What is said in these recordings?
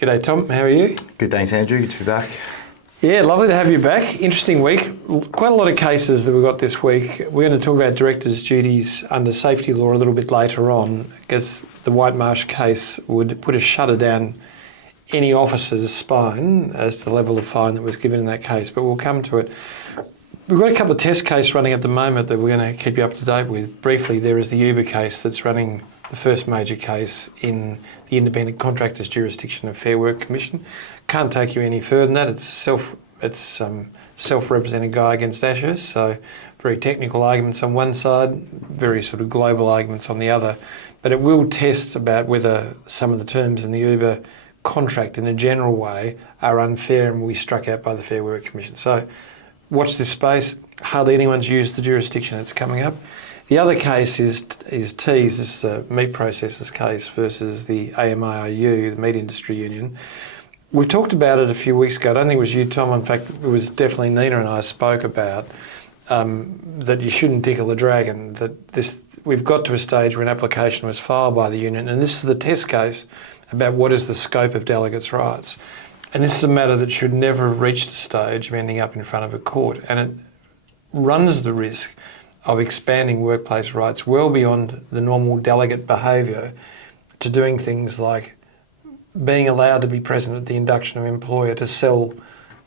G'day Tom, how are you? Good, thanks Andrew, good to be back. Yeah, lovely to have you back. Interesting week. Quite a lot of cases that we've got this week. We're going to talk about directors' duties under safety law a little bit later on, because the Whitemarsh case would put a shutter down any officer's spine as to the level of fine that was given in that case, but we'll come to it. We've got a couple of test cases running at the moment that we're going to keep you up to date with. Briefly, there is the Uber case that's running, the first major case in the Independent Contractors Jurisdiction of Fair Work Commission. Can't take you any further than that. It's self-represented guy against Ashurst, so very technical arguments on one side, very sort of global arguments on the other. But it will test about whether some of the terms in the Uber contract in a general way are unfair and will be struck out by the Fair Work Commission. So watch this space. Hardly anyone's used the jurisdiction that's coming up. The other case is Tees. This is a meat processors case versus the AMIU, the Meat Industry Union. We've talked about it a few weeks ago. I don't think it was you, Tom. In fact, it was definitely Nina and I spoke about that you shouldn't tickle the dragon, we've got to a stage where an application was filed by the union, and this is the test case about what is the scope of delegates' rights. And this is a matter that should never have reached the stage of ending up in front of a court, and it runs the risk of expanding workplace rights well beyond the normal delegate behaviour to doing things like being allowed to be present at the induction of an employer to sell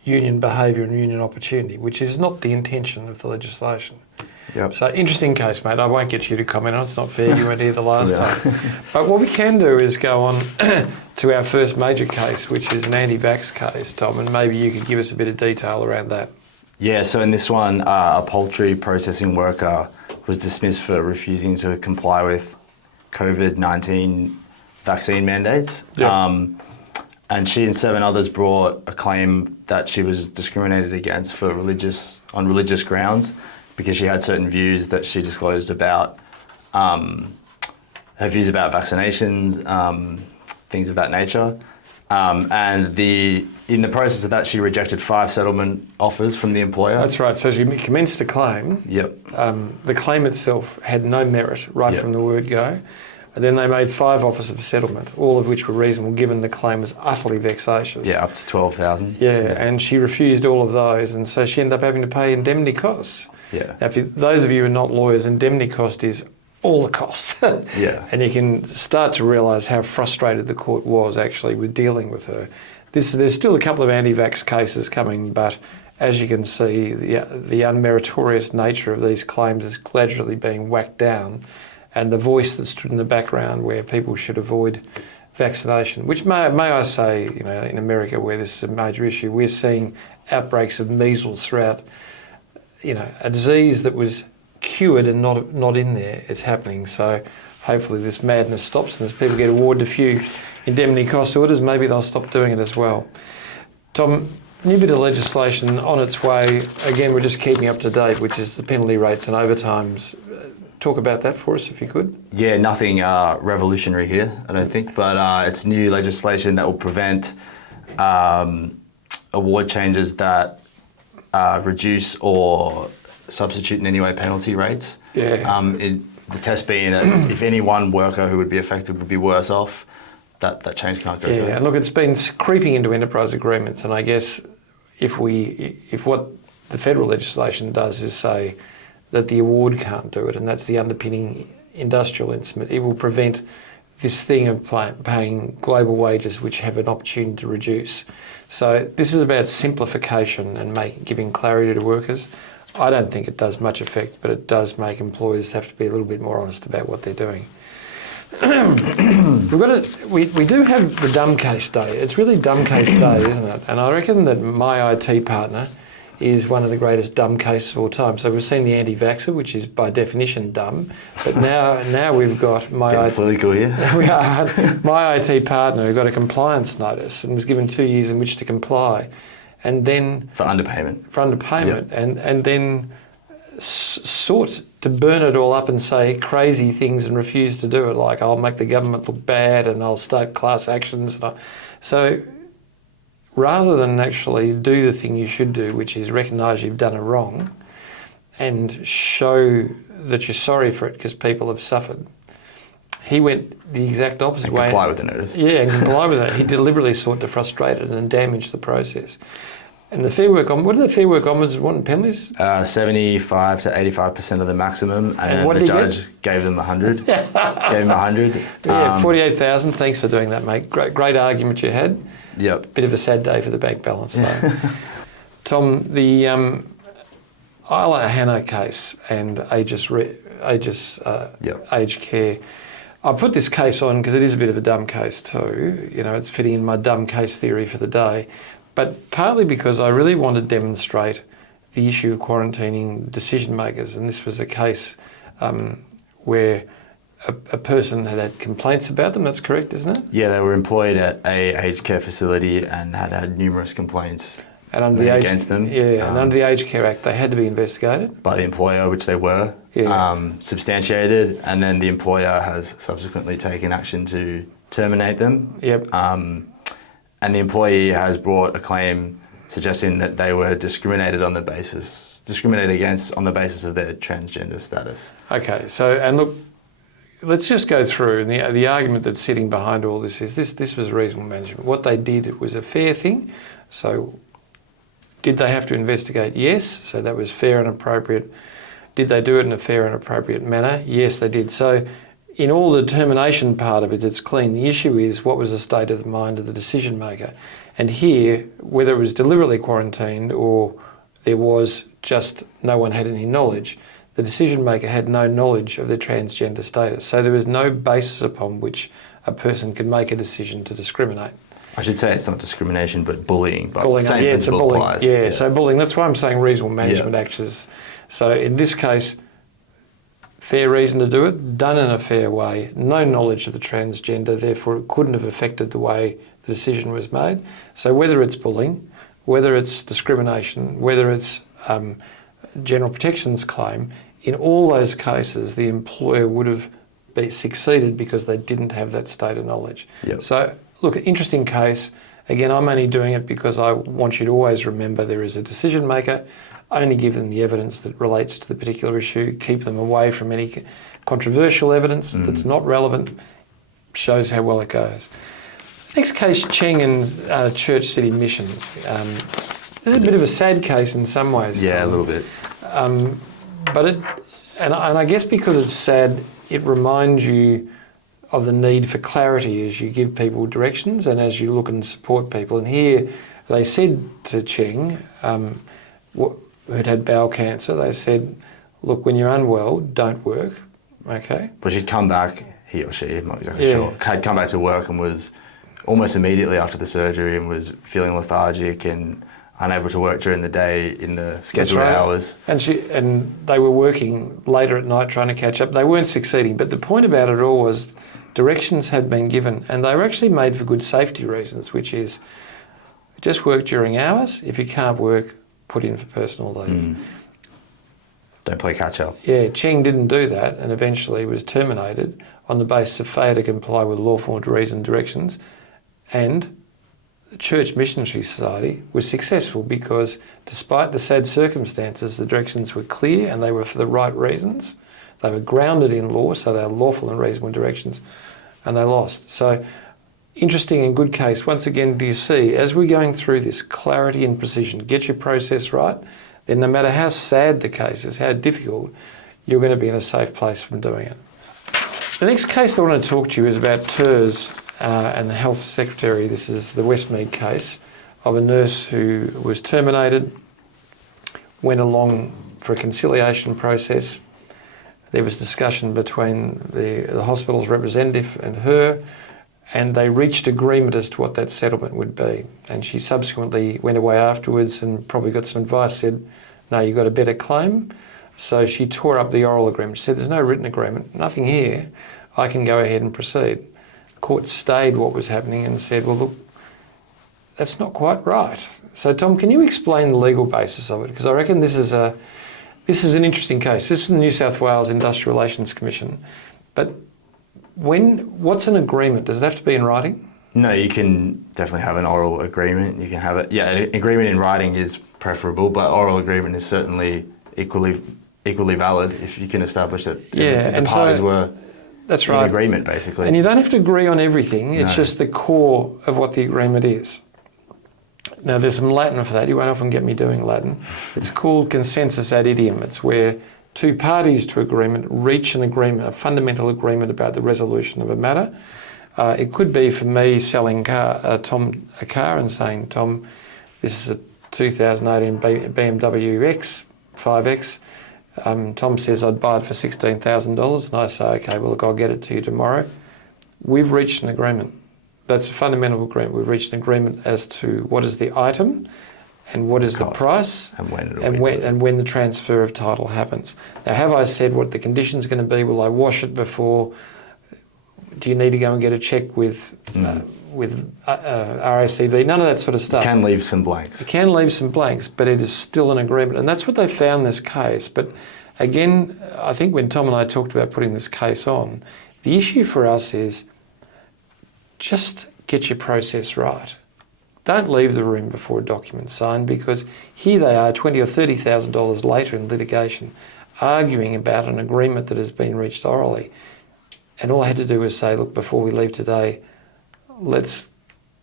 union behaviour and union opportunity, which is not the intention of the legislation. Yep. So interesting case, mate. I won't get you to comment on it. It's not fair. You weren't here the last time. But what we can do is go on to our first major case, which is an Antivax case, Tom, and maybe you could give us a bit of detail around that. Yeah, so in this one, a poultry processing worker was dismissed for refusing to comply with COVID-19 vaccine mandates. Yep. And she and 7 others brought a claim that she was discriminated against on religious grounds because she had certain views that she disclosed about her views about vaccinations, things of that nature. And in the process of that, she rejected 5 settlement offers from the employer. That's right. So she commenced a claim. Yep. The claim itself had no merit right from the word go. And then they made 5 offers of settlement, all of which were reasonable given the claim was utterly vexatious. Yeah, up to 12,000. Yeah, and she refused all of those, and so she ended up having to pay indemnity costs. Yeah. Now, those of you who are not lawyers, indemnity cost is all the costs. Yeah. And you can start to realise how frustrated the court was actually with dealing with her. There's still a couple of anti-vax cases coming, but as you can see, the unmeritorious nature of these claims is gradually being whacked down, and the voice that stood in the background where people should avoid vaccination, which may I say, in America where this is a major issue, we're seeing outbreaks of measles throughout, a disease that was cured and not in there, it's happening. So hopefully this madness stops, and as people get awarded a few indemnity cost orders, maybe they'll stop doing it as well. Tom, new bit of legislation on its way. Again, we're just keeping up to date, which is the penalty rates and overtimes. Talk about that for us if you could. Yeah, nothing revolutionary here, I don't think, but it's new legislation that will prevent award changes that reduce or substitute in any way penalty rates. Yeah. The test being that if any one worker who would be affected would be worse off, that change can't go through. Yeah, and look, it's been creeping into enterprise agreements, and I guess if what the federal legislation does is say that the award can't do it, and that's the underpinning industrial instrument, it will prevent this thing of paying global wages which have an opportunity to reduce. So this is about simplification and giving clarity to workers. I don't think it does much effect, but it does make employers have to be a little bit more honest about what they're doing. We do have the dumb case day. It's really dumb case day, isn't it? And I reckon that my IT partner is one of the greatest dumb cases of all time. So we've seen the anti-vaxxer, which is by definition dumb, but now we've got my IT partner who got a compliance notice and was given 2 years in which to comply, and then for underpayment, yep. and then sought to burn it all up and say crazy things and refuse to do it, like I'll make the government look bad and I'll start class actions. So rather than actually do the thing you should do, which is recognise you've done a wrong and show that you're sorry for it because people have suffered, He went the exact opposite way. Comply with the notice. Yeah, and comply with it. He deliberately sought to frustrate it and damage the process. And the Fair Work what did the Fair Work Ombudsman want in penalties? 75 to 85% of the maximum, and what the did he judge gave them 100. Gave him 100. Yeah, 48,000. Thanks for doing that, mate. Great argument you had. Yep. Bit of a sad day for the bank balance, though. Tom, the Isla Hannah case and aged care. I put this case on because it is a bit of a dumb case too. You know, it's fitting in my dumb case theory for the day, but partly because I really want to demonstrate the issue of quarantining decision makers. And this was a case where a person had complaints about them. That's correct, isn't it? Yeah, they were employed at a aged care facility and had numerous complaints and under the against them. Yeah, and under the Aged Care Act, they had to be investigated by the employer, which they were. Substantiated, and then the employer has subsequently taken action to terminate them. Yep. And the employee has brought a claim suggesting that they were discriminated against on the basis of their transgender status. Okay, so, and look, let's just go through, and the argument that's sitting behind all this is this was reasonable management. What they did was a fair thing. So did they have to investigate? Yes. So that was fair and appropriate. Did they do it in a fair and appropriate manner? Yes, they did. So in all the determination part of it, it's clean. The issue is what was the state of the mind of the decision maker. And here, whether it was deliberately quarantined or there was just no one had any knowledge, the decision maker had no knowledge of their transgender status. So there was no basis upon which a person could make a decision to discriminate. I should say it's not discrimination, but bullying. But bullying, same it's a bullying. applies. Yeah, so bullying. That's why I'm saying reasonable management actions. So in this case, fair reason to do it, done in a fair way, no knowledge of the transgender, therefore it couldn't have affected the way the decision was made. So whether it's bullying, whether it's discrimination, whether it's general protections claim, in all those cases the employer would have succeeded because they didn't have that state of knowledge. Yep. So look, interesting case. Again, I'm only doing it because I want you to always remember there is a decision maker. Only give them the evidence that relates to the particular issue. Keep them away from any controversial evidence that's not relevant. Shows how well it goes. Next case, Cheng and Church City Mission. This is a bit of a sad case in some ways. Yeah, Tom. a little bit. But I guess because it's sad, it reminds you of the need for clarity as you give people directions and as you look and support people. And here they said to Cheng, who'd had bowel cancer, they said, look, when you're unwell, don't work, okay? But she'd come back, he or she, I'm not exactly sure, had come back to work and was almost immediately after the surgery and was feeling lethargic and unable to work during the day in the scheduled hours. And they were working later at night trying to catch up. They weren't succeeding, but the point about it all was directions had been given and they were actually made for good safety reasons, which is just work during hours. If you can't work, put in for personal leave. Don't play catch up. Yeah, Cheng didn't do that and eventually was terminated on the basis of failure to comply with lawful reason directions, and the Church Missionary Society was successful because despite the sad circumstances, the directions were clear and they were for the right reasons. They were grounded in law, so they were lawful and reasonable directions, and they lost. So interesting and good case. Once again, do you see, as we're going through this, clarity and precision, get your process right, then no matter how sad the case is, how difficult, you're going to be in a safe place from doing it. The next case I want to talk to you is about TERS and the Health Secretary. This is the Westme case of a nurse who was terminated, went along for a conciliation process. There was discussion between the hospital's representative and her, and they reached agreement as to what that settlement would be. And she subsequently went away afterwards and probably got some advice, said, no, you've got a better claim. So she tore up the oral agreement. She said, there's no written agreement, nothing here. I can go ahead and proceed. The court stayed what was happening and said, well, look, that's not quite right. So, Tom, can you explain the legal basis of it? Because I reckon this is an interesting case. This is the New South Wales Industrial Relations Commission. But what's an agreement? Does it have to be in writing? No, you can definitely have an oral agreement. You can have it. Yeah, an agreement in writing is preferable, but oral agreement is certainly equally valid if you can establish that the parties were That's in right. agreement, basically. And you don't have to agree on everything. It's No. just the core of what the agreement is. Now, there's some Latin for that. You won't often get me doing Latin. It's called consensus ad ideum. It's where two parties to agreement reach an agreement, a fundamental agreement about the resolution of a matter. It could be for me selling Tom a car and saying, Tom, this is a 2018 BMW X, 5X. Tom says I'd buy it for $16,000 and I say, okay, well, look, I'll get it to you tomorrow. We've reached an agreement. That's a fundamental agreement. We've reached an agreement as to what is the item and what is the price and when the transfer of title happens. Now, have I said what the condition's going to be? Will I wash it before? Do you need to go and get a check with RACV? None of that sort of stuff. You can leave some blanks. You can leave some blanks, but it is still an agreement. And that's what they found in this case. But again, I think when Tom and I talked about putting this case on, the issue for us is just get your process right. Don't leave the room before a document's signed, because here they are $20,000 or $30,000 later in litigation arguing about an agreement that has been reached orally. And all I had to do was say, look, before we leave today, let's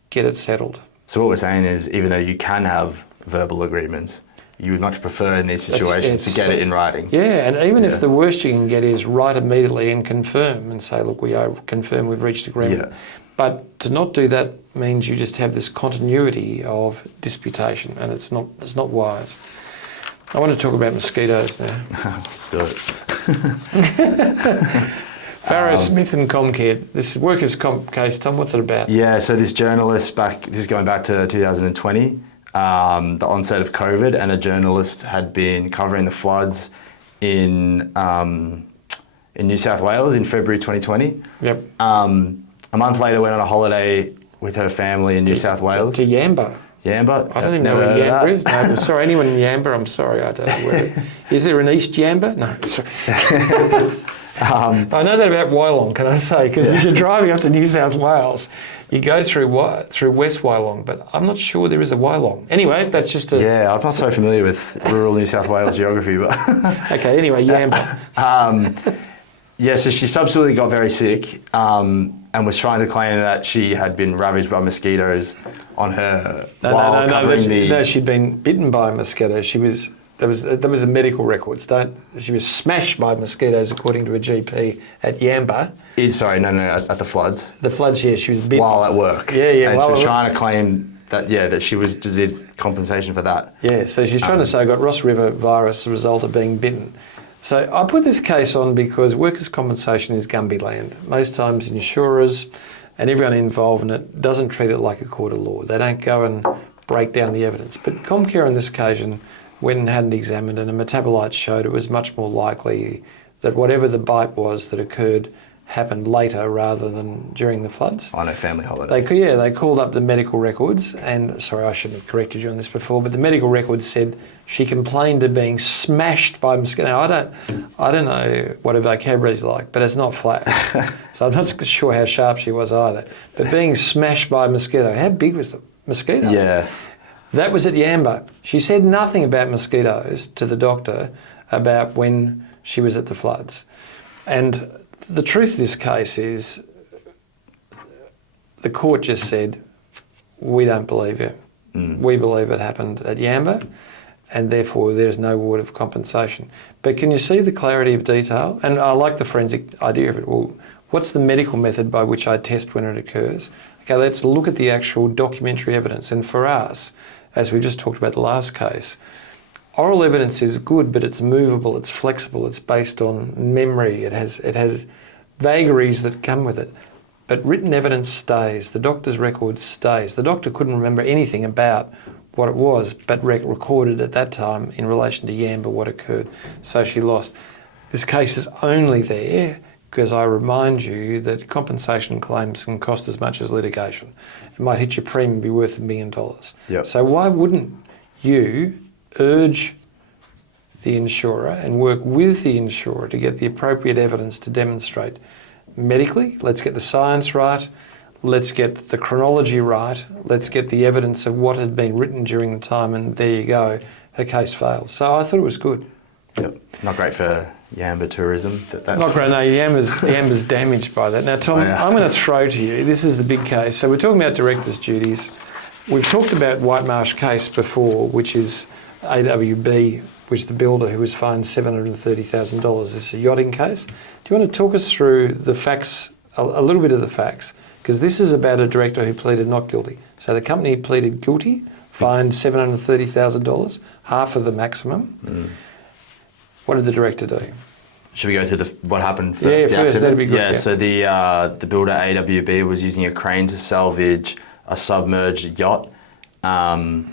get it settled. So what we're saying is, even though you can have verbal agreements, you would much prefer in these situations to get it in writing. Yeah, and even if the worst you can get is write immediately and confirm and say, look, we are confirmed we've reached agreement. Yeah. But to not do that means you just have this continuity of disputation, and it's not wise. I want to talk about mosquitoes now. Let's do it. Farrow Smith and Comcare. This workers' comp case, Tom, what's it about? Yeah, so this journalist this is going back to 2020, the onset of COVID, and a journalist had been covering the floods in New South Wales in February 2020. Yep. A month later, went on a holiday with her family in New South Wales. To Yamba. Yamba? I don't even know where Yamba is. No, I'm sorry, anyone in Yamba, I'm sorry, I don't know where it is. Is there an East Yamba? No, sorry. I know that about Wyalong, can I say, because if you're driving up to New South Wales, you go through West Wyalong, but I'm not sure there is a Wyalong. Anyway, that's just a... Yeah, I'm not so familiar with rural New South Wales geography, but... Okay, anyway, Yamba. Yeah, so she subsequently got very sick and was trying to claim that she had been ravaged by mosquitoes on her No, she'd been bitten by a mosquito. There was a medical records. She was smashed by mosquitoes, according to a GP at Yamba. At the floods. The floods, yeah, she was bitten. While at work. Yeah. And she was trying to claim that she was deserved compensation for that. Yeah, so she's trying to say I got Ross River virus as a result of being bitten. So I put this case on because workers' compensation is Gumby land. Most times insurers and everyone involved in it doesn't treat it like a court of law. They don't go and break down the evidence. But Comcare on this occasion went and had it examined, and a metabolite showed it was much more likely that whatever the bite was that occurred happened later rather than during the floods. On a family holiday. They called up the medical records, and sorry, I shouldn't have corrected you on this before, but the medical records said she complained of being smashed by mosquito. Now, I don't know what her vocabulary is like, but it's not flat. So I'm not sure how sharp she was either. But being smashed by a mosquito, how big was the mosquito? Yeah. That was at Yamba. She said nothing about mosquitoes to the doctor about when she was at the floods. And the truth of this case is the court just said, we don't believe you. We believe it happened at Yamba, and therefore there's no award of compensation. But can you see the clarity of detail? And I like the forensic idea of it. Well, what's the medical method by which I test when it occurs? Okay, let's look at the actual documentary evidence. And for us, as we just talked about the last case, oral evidence is good, but it's movable, it's flexible, it's based on memory, it has vagaries that come with it. But written evidence stays, the doctor's record stays. The doctor couldn't remember anything about what it was, but recorded at that time in relation to Yamba what occurred. So she lost. This case is only there because I remind you that compensation claims can cost as much as litigation. It might hit your premium and be worth $1 million. Yep. So why wouldn't you urge the insurer and work with the insurer to get the appropriate evidence to demonstrate medically, let's get the science right, let's get the chronology right, let's get the evidence of what had been written during the time, and there you go, her case failed. So I thought it was good. Yep. Not great for Yamba tourism. Not great. No, Yamba's damaged by that. Now, Tom, I'm going to throw to you. This is the big case. So we're talking about directors' duties. We've talked about Whitemarsh Case before, which is AWB, which is the builder who was fined $730,000. This is a yachting case. Do you want to talk us through the facts, a little bit of the facts? Because this is about a director who pleaded not guilty. So the company pleaded guilty, fined $730,000, half of the maximum. What did the director do? Should we go through what happened first? Yeah, first, that'd be good. Yeah, so the builder AWB was using a crane to salvage a submerged yacht. And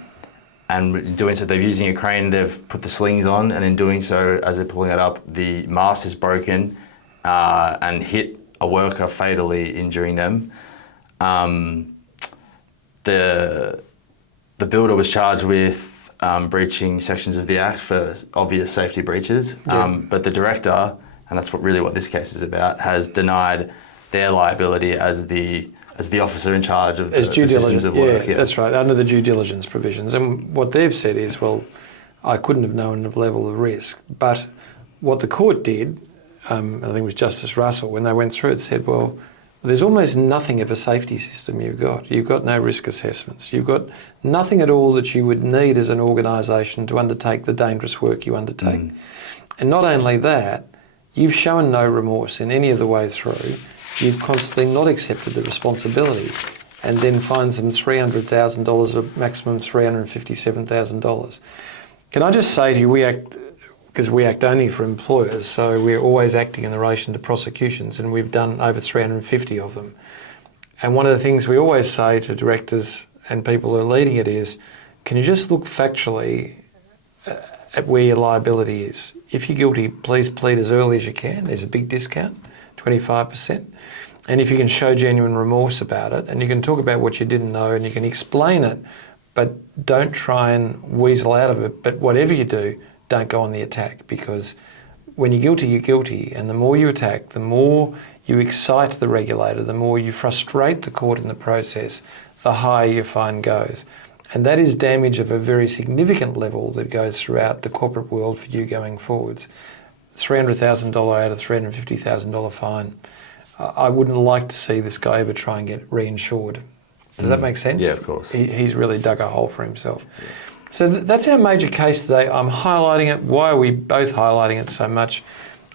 in doing so, they're using a crane, they've put the slings on, and in doing so, as they're pulling it up, the mast is broken and hit a worker, fatally injuring them. The builder was charged with breaching sections of the Act for obvious safety breaches, but the director, and that's what this case is about, has denied their liability as the officer in charge of the systems of work. Yeah, that's right, under the due diligence provisions. And what they've said is, well, I couldn't have known the level of risk. But what the court did, I think it was Justice Russell, when they went through it, said, well, there's almost nothing of a safety system you've got. You've got no risk assessments. You've got nothing at all that you would need as an organisation to undertake the dangerous work you undertake. And not only that, you've shown no remorse in any of the way through. You've constantly not accepted the responsibility and then fines them $300,000 or maximum $357,000. Can I just say to you, we act only for employers, so we're always acting in relation to prosecutions, and we've done over 350 of them. And one of the things we always say to directors and people who are leading it is, can you just look factually at where your liability is? If you're guilty, please plead as early as you can. There's a big discount, 25%. And if you can show genuine remorse about it, and you can talk about what you didn't know and you can explain it, but don't try and weasel out of it. But whatever you do, don't go on the attack, because when you're guilty, you're guilty. And the more you attack, the more you excite the regulator, the more you frustrate the court in the process, the higher your fine goes. And that is damage of a very significant level that goes throughout the corporate world for you going forwards. $300,000 out of $350,000 fine. I wouldn't like to see this guy ever try and get reinsured. Does that make sense? Yeah, of course. He's really dug a hole for himself. Yeah. So that's our major case today. I'm highlighting it. Why are we both highlighting it so much?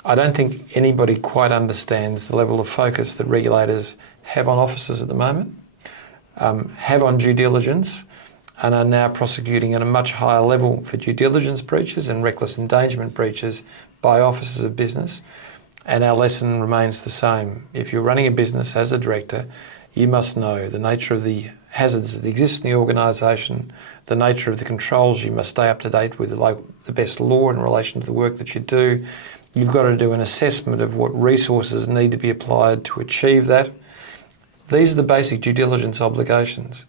I don't think anybody quite understands the level of focus that regulators have on officers at the moment, have on due diligence, and are now prosecuting at a much higher level for due diligence breaches and reckless endangerment breaches by officers of business. And our lesson remains the same. If you're running a business as a director, you must know the nature of the hazards that exist in the organisation, the nature of the controls. You must stay up to date with the best law in relation to the work that you do. You've got to do an assessment of what resources need to be applied to achieve that. These are the basic due diligence obligations.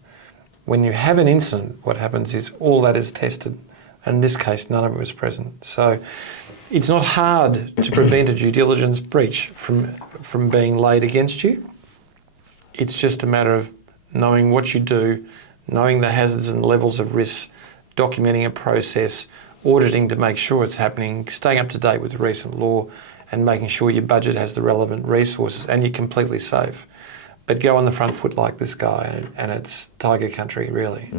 When you have an incident, what happens is all that is tested. And in this case, none of it was present. So it's not hard to prevent a due diligence breach from being laid against you. It's just a matter of knowing what you do, knowing the hazards and levels of risk, documenting a process, auditing to make sure it's happening, staying up to date with the recent law, and making sure your budget has the relevant resources and you're completely safe. But go on the front foot like this guy, and it's tiger country, really.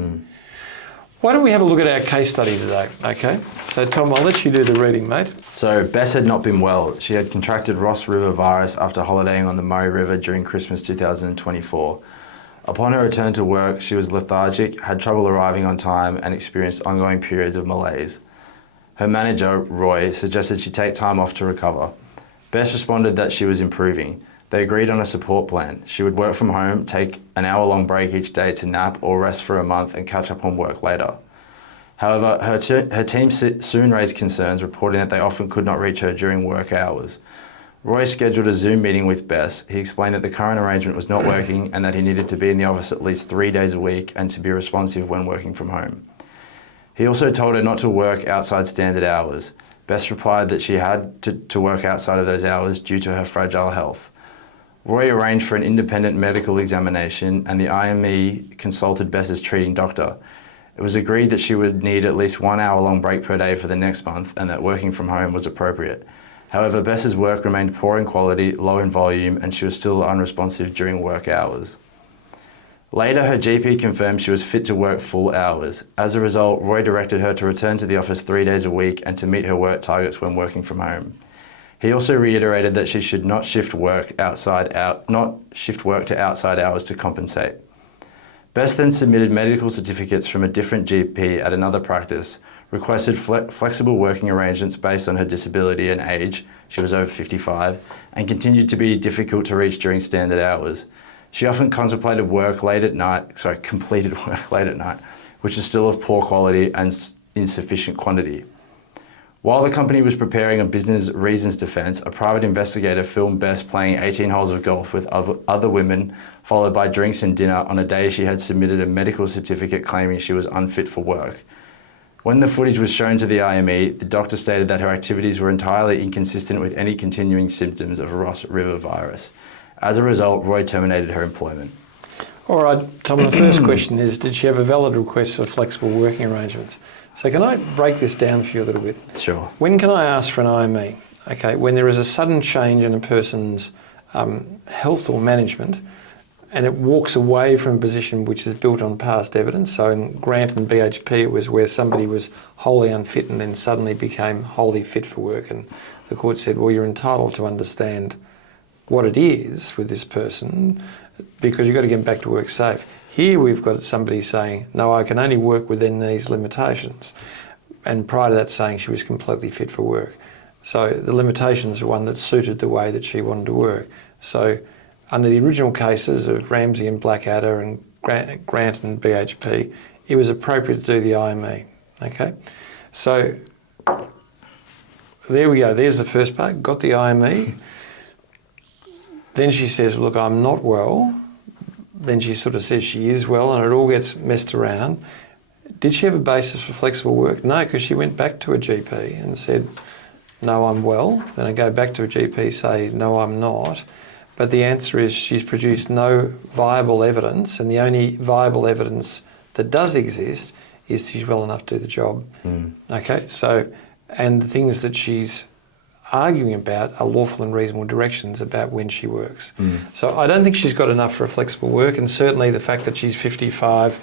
Why don't we have a look at our case study today, okay? So, Tom, I'll let you do the reading, mate. So, Bess had not been well. She had contracted Ross River virus after holidaying on the Murray River during Christmas 2024. Upon her return to work, she was lethargic, had trouble arriving on time, and experienced ongoing periods of malaise. Her manager, Roy, suggested she take time off to recover. Bess responded that she was improving. They agreed on a support plan. She would work from home, take an hour-long break each day to nap or rest for a month and catch up on work later. However, her team soon raised concerns, reporting that they often could not reach her during work hours. Roy scheduled a Zoom meeting with Bess. He explained that the current arrangement was not working and that he needed to be in the office at least 3 days a week and to be responsive when working from home. He also told her not to work outside standard hours. Bess replied that she had to work outside of those hours due to her fragile health. Roy arranged for an independent medical examination and the IME consulted Bess's treating doctor. It was agreed that she would need at least 1 hour-long break per day for the next month and that working from home was appropriate. However, Bess's work remained poor in quality, low in volume, and she was still unresponsive during work hours. Later, her GP confirmed she was fit to work full hours. As a result, Roy directed her to return to the office 3 days a week and to meet her work targets when working from home. He also reiterated that she should not shift work to outside hours to compensate. Bess then submitted medical certificates from a different GP at another practice, requested flexible working arrangements based on her disability and age, she was over 55, and continued to be difficult to reach during standard hours. She often completed work late at night, which is still of poor quality and insufficient quantity. While the company was preparing a business reasons defence, a private investigator filmed Bess playing 18 holes of golf with other women, followed by drinks and dinner on a day she had submitted a medical certificate claiming she was unfit for work. When the footage was shown to the IME, the doctor stated that her activities were entirely inconsistent with any continuing symptoms of Ross River virus. As a result, Roy terminated her employment. All right, Tom, the first question is, did she have a valid request for flexible working arrangements? So can I break this down for you a little bit? Sure. When can I ask for an IME? Okay, when there is a sudden change in a person's health or management, and it walks away from a position which is built on past evidence. So in Grant and BHP, it was where somebody was wholly unfit and then suddenly became wholly fit for work. And the court said, well, you're entitled to understand what it is with this person because you've got to get back to work safe. Here we've got somebody saying, no, I can only work within these limitations. And prior to that saying she was completely fit for work. So the limitations are one that suited the way that she wanted to work. So under the original cases of Ramsey and Blackadder and Grant and BHP, it was appropriate to do the IME, okay? So there we go, there's the first part, got the IME. Then she says, look, I'm not well. Then she sort of says she is well and it all gets messed around. Did she have a basis for flexible work? No, because she went back to a GP and said, no, I'm well. Then I go back to a GP, say, no, I'm not. But the answer is she's produced no viable evidence, and the only viable evidence that does exist is she's well enough to do the job. Okay, so, and the things that she's arguing about are lawful and reasonable directions about when she works. So I don't think she's got enough for a flexible work, and certainly the fact that she's 55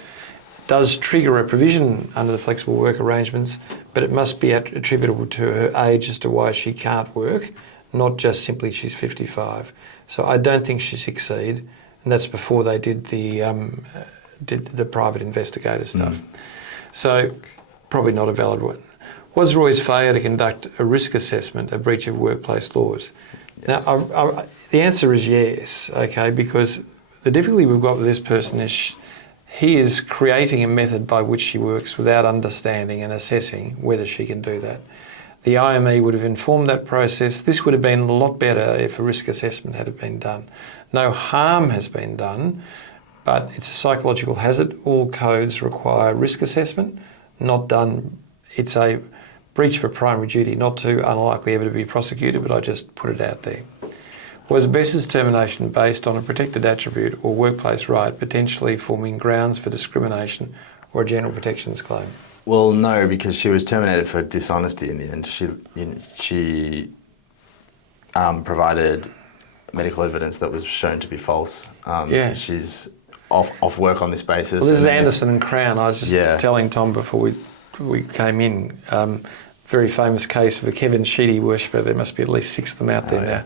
does trigger a provision under the flexible work arrangements, but it must be attributable to her age as to why she can't work, not just simply she's 55. So I don't think she succeed, and that's before they did the private investigator stuff. So probably not a valid one. Was Roy's failure to conduct a risk assessment a breach of workplace laws? Yes. Now, the answer is yes, okay, because the difficulty we've got with this person is he is creating a method by which she works without understanding and assessing whether she can do that. The IME would have informed that process. This would have been a lot better if a risk assessment had been done. No harm has been done, but it's a psychological hazard. All codes require risk assessment, not done. It's a breach of a primary duty, not too unlikely ever to be prosecuted, but I just put it out there. Was Bess's termination based on a protected attribute or workplace right, potentially forming grounds for discrimination or a general protections claim? Well, no, because she was terminated for dishonesty in the end. She provided medical evidence that was shown to be false. She's off work on this basis. Well, this is Anderson and Crown. I was just telling Tom before we came in, very famous case of a Kevin Sheedy worshipper. There must be at least 6 of them out there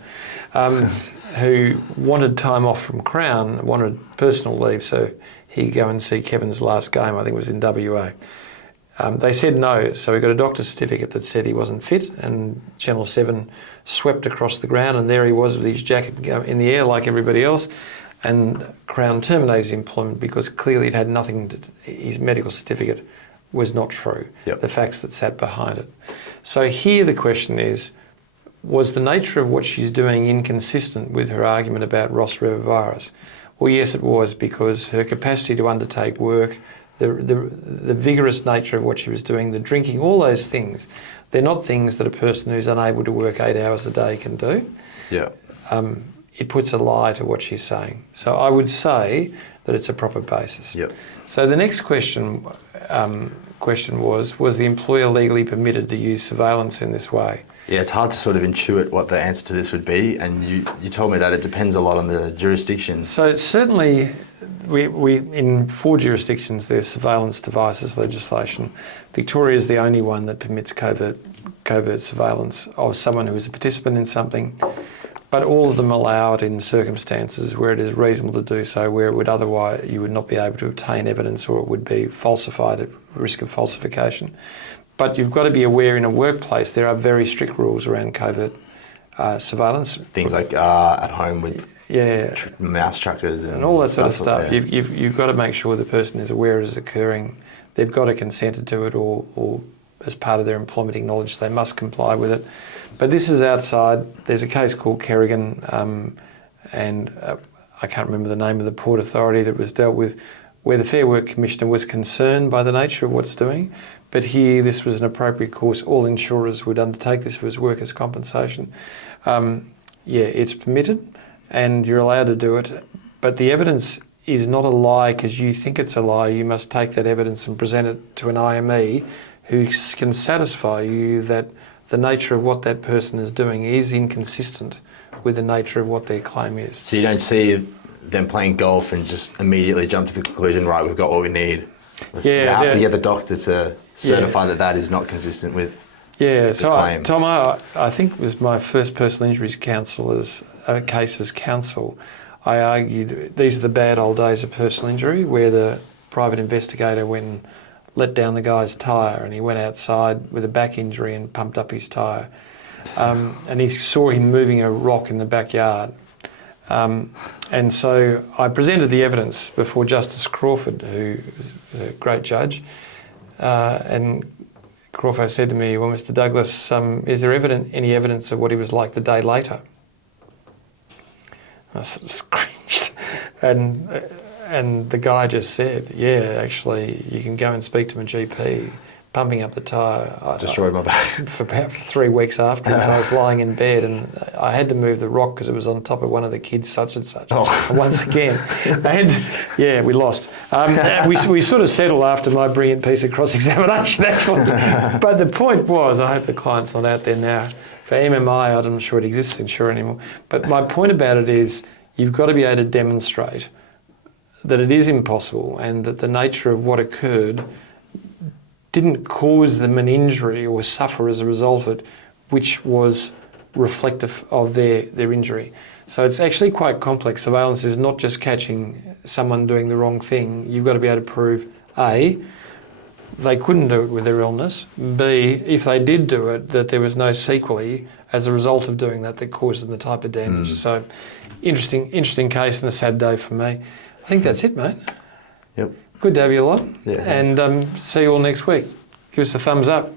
now, who wanted time off from Crown, wanted personal leave, so he could go and see Kevin's last game, I think it was in WA. They said no, so he got a doctor's certificate that said he wasn't fit, and Channel 7 swept across the ground, and there he was with his jacket in the air like everybody else, and Crown terminated his employment because clearly it had nothing to, his medical certificate was not true, the facts that sat behind it. So here the question is, was the nature of what she's doing inconsistent with her argument about Ross River virus? Well, yes, it was, because her capacity to undertake work, the vigorous nature of what she was doing, the drinking, all those things, they're not things that a person who's unable to work 8 hours a day can do. It puts a lie to what she's saying. So I would say that it's a proper basis. So the next question was the employer legally permitted to use surveillance in this way? Yeah, it's hard to sort of intuit what the answer to this would be, and you told me that it depends a lot on the jurisdictions. So certainly, we in 4 jurisdictions there's surveillance devices legislation. Victoria is the only one that permits covert surveillance of someone who is a participant in something, but all of them allow it in circumstances where it is reasonable to do so, where it would otherwise you would not be able to obtain evidence or it would be falsified at risk of falsification. But you've got to be aware in a workplace there are very strict rules around covert surveillance. Things like at home with mouse trackers and all that sort of stuff. You've got to make sure the person is aware it is occurring. They've got to consent to it, or as part of their employment acknowledge they must comply with it. But this is outside. There's a case called Kerrigan, and I can't remember the name of the Port Authority that was dealt with, where the Fair Work Commissioner was concerned by the nature of what's doing. But here, this was an appropriate course. All insurers would undertake this as workers' compensation. It's permitted, and you're allowed to do it. But the evidence is not a lie because you think it's a lie. You must take that evidence and present it to an IME who can satisfy you that the nature of what that person is doing is inconsistent with the nature of what their claim is. So you don't see them playing golf and just immediately jump to the conclusion, right, we've got what we need. You have to get the doctor to certify that is not consistent with the claim. Tom, I think it was my first personal injuries case as counsel. I argued these are the bad old days of personal injury where the private investigator went and let down the guy's tyre and he went outside with a back injury and pumped up his tyre. And he saw him moving a rock in the backyard. And so I presented the evidence before Justice Crawford, who is a great judge, and Crawford said to me, well, Mr. Douglas, is there any evidence of what he was like the day later? I sort of cringed, and the guy just said, yeah, actually, you can go and speak to my GP. Pumping up the tyre. Destroyed my back. For about 3 weeks afterwards, I was lying in bed and I had to move the rock because it was on top of one of the kids, such and such. Oh. Once again. And we lost. We sort of settled after my brilliant piece of cross-examination, actually. But the point was, I hope the client's not out there now. For MMI, I'm not sure it exists insurer anymore. But my point about it is, you've got to be able to demonstrate that it is impossible and that the nature of what occurred didn't cause them an injury or suffer as a result of it, which was reflective of their injury. So it's actually quite complex. Surveillance is not just catching someone doing the wrong thing. You've got to be able to prove, A, they couldn't do it with their illness, B, if they did do it, that there was no sequelae as a result of doing that caused them the type of damage. So interesting case and a sad day for me. I think that's it, mate. Yep. Good to have you along. Yeah, and see you all next week. Give us a thumbs up.